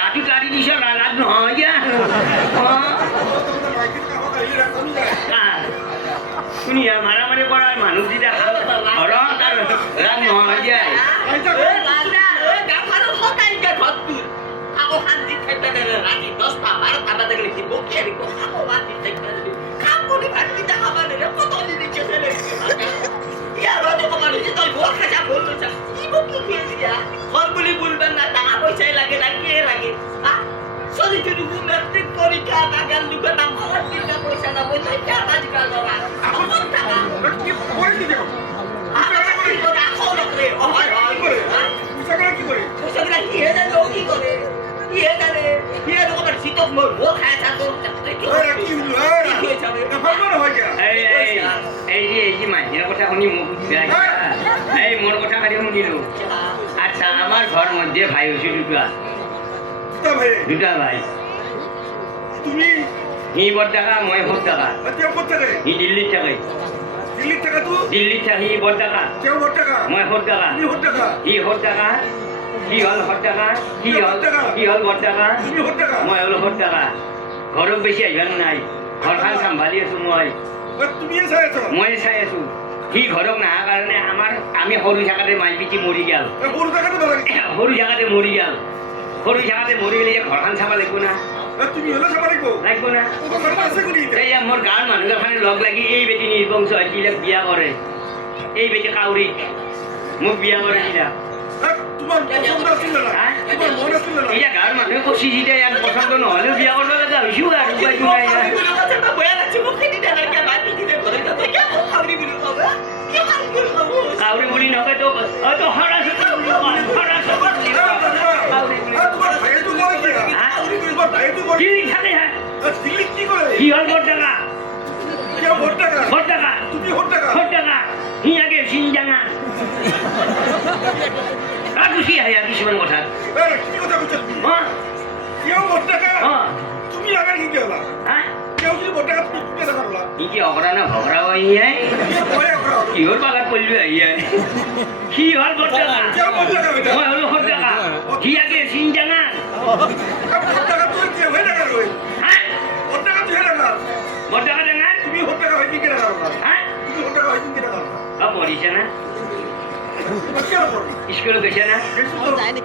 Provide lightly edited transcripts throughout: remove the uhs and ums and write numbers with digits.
গাড়ি গাড়ি দিছ রাগ নহয় শুনিয়া মারামারি করার মানুষ যেটা রাগ নহয় যায় বলবেন না টাকা পয়সাই লাগে না কে লাগে সলিচুরি মেট্রিক পরীক্ষা টাকার লুকে নাম আমার চিন্তা পয়সা না পয়সা কে আজকাল বাবা আমার টাকা কি করে দিও কি করে রাখো রে ও হয় করে পয়সা করে কি করে পয়সা করে কি হে জানো কি করে কি হে জানে কি হে তোমার শীতক মোর মোর খায় থাকো কি হলো কি যাবে ভালো হয় কি এই যে মাইনের কথা শুনি মুখ উঠিয়া এই মোর কথা কাটি শুনিলো আচ্ছা আমার ঘর মধ্যে ভাই হইছে দুটা ভাই তুমি হি বড় টাকা মই বড় টাকা হি দিল্লি থাকে দিল্লি থাকে হি বড় টাকা মই বড় টাকা হি বড় টাকা কি হল বড় টাকা কি হল বড় টাকা মই হল বড় টাকা ঘরক বেশি আইবান নাই ঘরখান সম্ভালি আছো মই চাই আছো সি ঘরক নাহা কারণে আমার আমি সরু জায়গাতে মাই পিটি মরি গেল সরু জায়গাতে মরি গেল সরু জায়গাতে মরি গেলে ঘরখান চাবা লাগব না লাগব না এই মোর গাঁৱৰ মানুহ এখানে লগ লাগি এই বেটি নির্বংশ হইলে বিয়া করে এই বেটি কাউরি মোক বিয়া করে দিলা গাঁৱৰ মানুহে কচি দিলে ইয়াৰ পচন্দ নহলেও বিয়া কৰিব লগা হৈছো আৰু উপায়টো নাই কাউরি বলি নকয় তো হয়তো কি হল বড় টাকা হি আগে সিনজাঙা কাকুসি আয়া কিছুমান কথা তুমি আগে কি গেলা কেউ যদি বড় টাকা তুমি কি দেখালা কি অগরা না ভগরা হই আই কি হল বাগাত পড়লি আই কি হল বড় টাকা মই হল বড় টাকা কি আগে সিনজাঙা বড় টাকা তুই কি হই না কই হ্যাঁ বড় টাকা তুই না বড় টাকা দেনা তুমি বড় টাকা হই কি দেখালা হ্যাঁ তুমি বড় টাকা হই কি দেখালা পড়িছে না স্কুলে গেছে না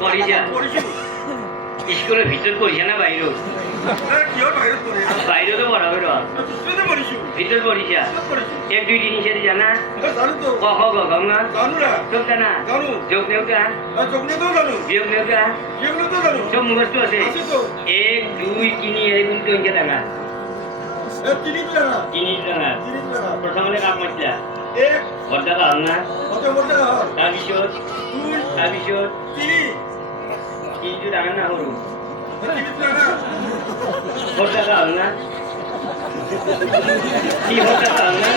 পড়িছে স্কুলের ভিতর পড়িছে না বাইরে বাইরে তো পড়া হইল ভিতর পড়িছে এক দুই তিন চারি জানা ক খ গ ঘ না চোখ জানা যোগ নেওটা বিয়োগ নেওটা সব মুখস্থ আছে এক দুই তিনি এই গুণটো ইনকে টাকা তিনি টাকা প্রথমে কাপ মারছিলা বড় টাকা হল না তাৰপিছত তিনটো ডাঙৰ না সৰু বড় টাকা হল না কি বড় টাকা হল না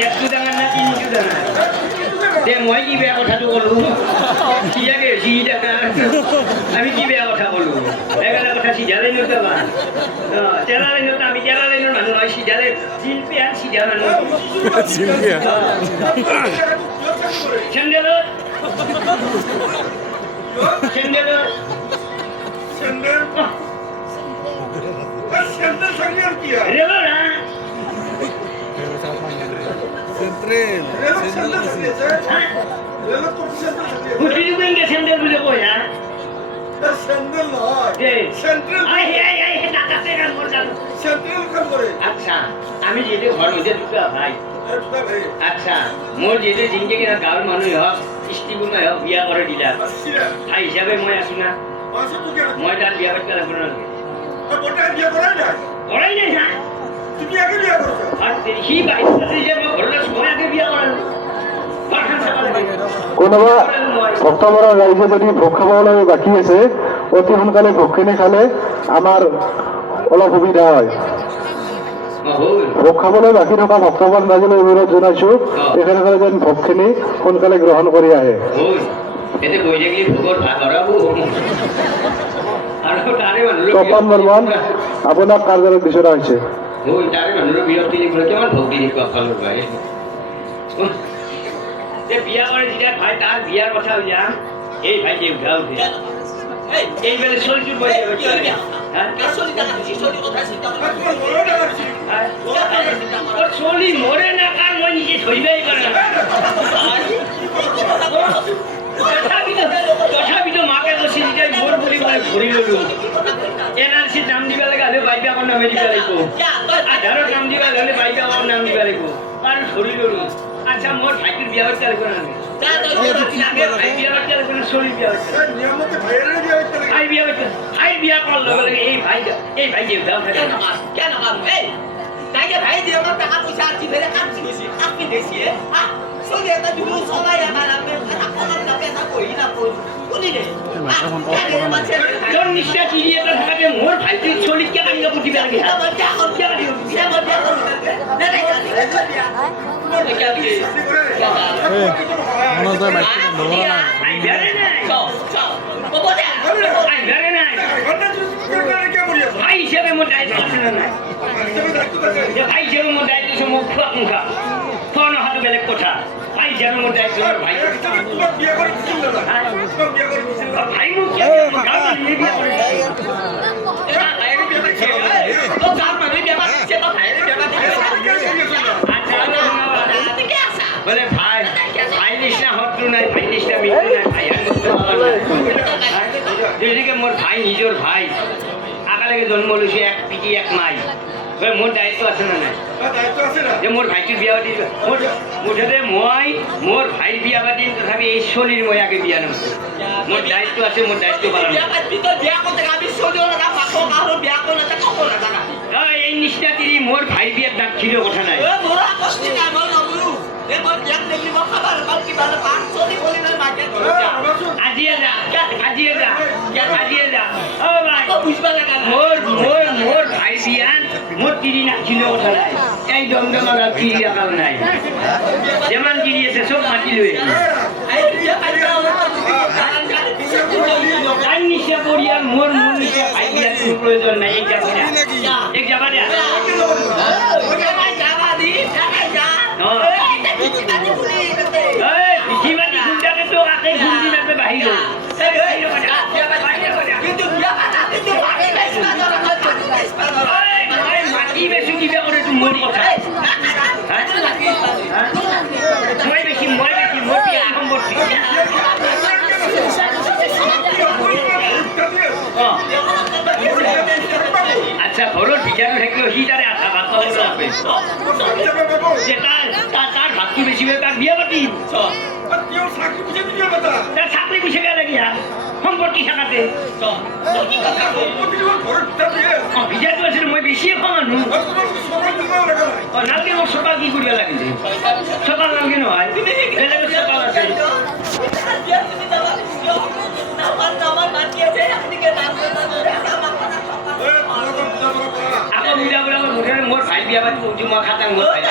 একটু ডাঙৰ না তিনিটো ডাঙৰ দে মই কি বেয়া কথাটো ক'লো সিয়াকে সি ডাঙৰ আমি কি বেয়া কথা ক'লো এগালা কথা সিধা লাইনত যাবা তেৰা লাইনত আমি তেৰা লাইনৰ মানুহ নহয় সিধা লাইন শিল্পী আৰু সিধা মানুহ চেন্দেলত আচ্ছা আমি যেতে ঘর মধ্যে দুটা ভাই আচ্ছা মোর যেতে জিন্দগি গাঁৱৰ মানুহ হওক স্ত্ৰীগুণ হওক বিয়া করে দিলা ভাই হিসাবে মই আছো না মই তার বিয়া করতে লাগবো না করাই নাই না তুমি আগে বিয়া করছো আর সি বাইরে যে ঘরলে সময় আগে বিয়া করালো কোনোবা ভক্তবৰৰ ৰাইজে যদি ভোগ খাবলৈ বাকী আছে অতি সোনকালে ভোগখিনি খালে আমাৰ অলপ সুবিধা হয় ভোগ খাবলৈ বাকী থকা ভক্তবান ৰাইজলৈ অনুৰোধ জনাইছো তেখেতসকলে যেন ভোগখিনি সোনকালে গ্ৰহণ কৰি আহে তপন বৰ্মন আপোনাক কাৰ্যালয়ত বিচৰা হৈছে। ওই তাৰে মানুহৰ বিৰক্তি নিবলৈ কিমান ভক্তি দেখুৱা ফালৰ ভাই বিয়া কৰে যেতিয়া ভাই তাৰ বিয়াৰ কথা উলিয়া এই ভাই দেউতা উঠে এইবেলে চলটোৰ মই চলি মৰে না কাৰ মই নিজে ধৰিবই পৰা তথাপিতো মাকে কৈছে যেতিয়া মোৰ বুলি মই ধৰি ললো NRC নাম দিব লাগে হ'লে বাইদেউৰ নামে দিব লাগিব আধাৰৰ নাম দিব হ'লে বাইদেউৰ নাম দিব লাগিব আৰু ধৰি ললো আচ্ছা মোৰ ভাইটিৰ বিয়া হচ্ছে লাগবে না ভাই বিয়া হচ্ছে লাগবে না চলি বিয়া হচ্ছে ভাই বিয়া করল এই ভাই দেউতা কেন তাইকে ভাই দিয়ে আমার টাকা পয়সা আছি ফেলে কাটছি হইছি আপনি দেখিয়ে সঙ্গে একটা দুটো সবাই আমার আপনি আমার নামে না কই না কই কোনি রে তোর নিশ্চয় কি এটা থাকাতে মোর ভাইটির চলি কে কানিয়া বুঝি লাগে আমার যা কর যা দিও সে আমার যা কর না না ভাই হিসেবে মোর দায়িত্ব আছে না নাই ভাই হিসেবে মোর দায়িত্ব আছে মোক খোৱা মুখা ফোন অহাটো বেলেগ কথা ভাই হিসেবে মোর দায়িত্ব ভাই ভাই মোক বিয়া কৰি বলে ভাই ভাই নিচিনা শত্ৰু নাই ভাই নিচিনা মিত্র নাই ভাই যেদিকে মোর ভাই নিজের ভাই আকালেকে জন্ম লৈছে এক পিটি এক মাই মোর দায়িত্ব আছে না নাই যে মোর ভাইটির বিয়া পাতি মুঠতে মই মোর ভাইর বিয়া পাতিম তথাপি এই চলির মই আগে বিয়া নম মোর দায়িত্ব আছে মোর দায়িত্ব পালন এই নিষ্ঠা তিরি মোর ভাই বিয়ার ডাক ছিল কথা নাই আজিয়ে যা মোর ভাই বিয়ান মোর তিরি নাছিল কথা নাই এই দমদমার তিরি আকাল নাই যেমন তিরি আছে সব মাটি লয়ে তাই নিশা করিয়ার মোর নিশা ভাই বিয়ার কোনো প্রয়োজন নাই এক যাবা দিয়া পৃথিবী গুন্ডাকে তো আগে গুন্ডি নামে বাহির মাটি বেশি কিবা করে তো মোর কথা মই বেশি মোর বিয়া সম্পত্তি আচ্ছা ঘরের ভিজানো থাকলেও সি তারে আশা ভাত পাব লাগবে তার ভাতটি বেশি হয়ে তার বিয়া পাতি তার চাকরি পিছিয়ে গেলে গিয়া সম্পত্তি থাকাতে ভিজাটো আছিল মই বেছিয়ে খোৱা মানুহ নালগে মোক চকাল কি কৰিব লাগিলে চকাল নালগে নহয় বেলেগত চকাল আছে আকৌ মিলা বোলা মুঠেৰে মোৰ ভাই বিয়া পাতি উঠি মই খাটাং মোৰ ভাই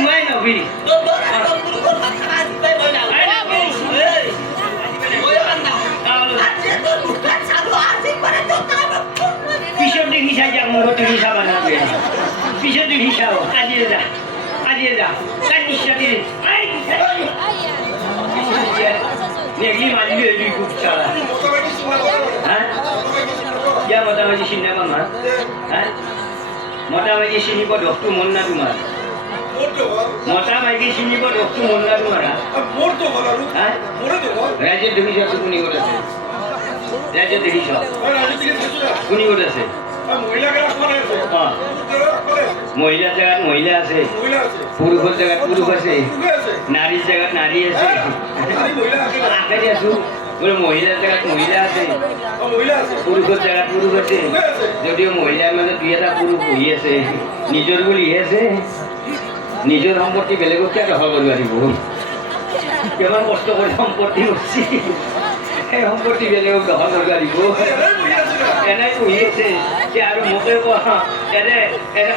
মই নবি পিছত দেখি চাই যাক মোৰ তুমি চাবা নালাগে পিছত দেখি চাও আজিয়ে যা তাই নিশ্চয় দিলে নেগলি মানিলে দুই খুব চালা হ্যাঁ ইয়া মোটামুটি চিন্তা পাম হ্যাঁ মোটামুটি চিনিব দহটো মন না তোমাৰ মতা মাইকী চিনিব দহটো মন না তোমাৰ ৰাজ্যত দেখিছ কোনি ক'ত আছে ৰাজ্যত দেখিছ কোনি ক'ত আছে মহিলা জায়গাত মহিলা আছে পুরুষের জায়গাত পুরুষ আছে নারীর জায়গাত নারী আছে আগে আছো বলে মহিলার জায়গাত মহিলা আছে পুরুষের জায়গাত পুরুষ আছে যদিও মহিলার মানে দুই এটা পুরুষ বহি আছে নিজের বলি আছে নিজের সম্পত্তি বেলেগত দখল কৰিব লাগিব কিমান কষ্ট করে সম্পত্তি করছি এই সম্পত্তি বেলেগক দখল কৰিব লাগিব এনেই বহি আছে আৰু মোকে কোৱা এনে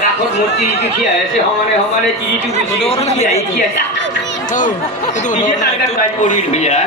কাষত মোৰ তিৰিটো থিয় আছে সমানে তিৰিটো গুচি আহি নিজে তাৰ গাত গাই পৰি ধুইয়া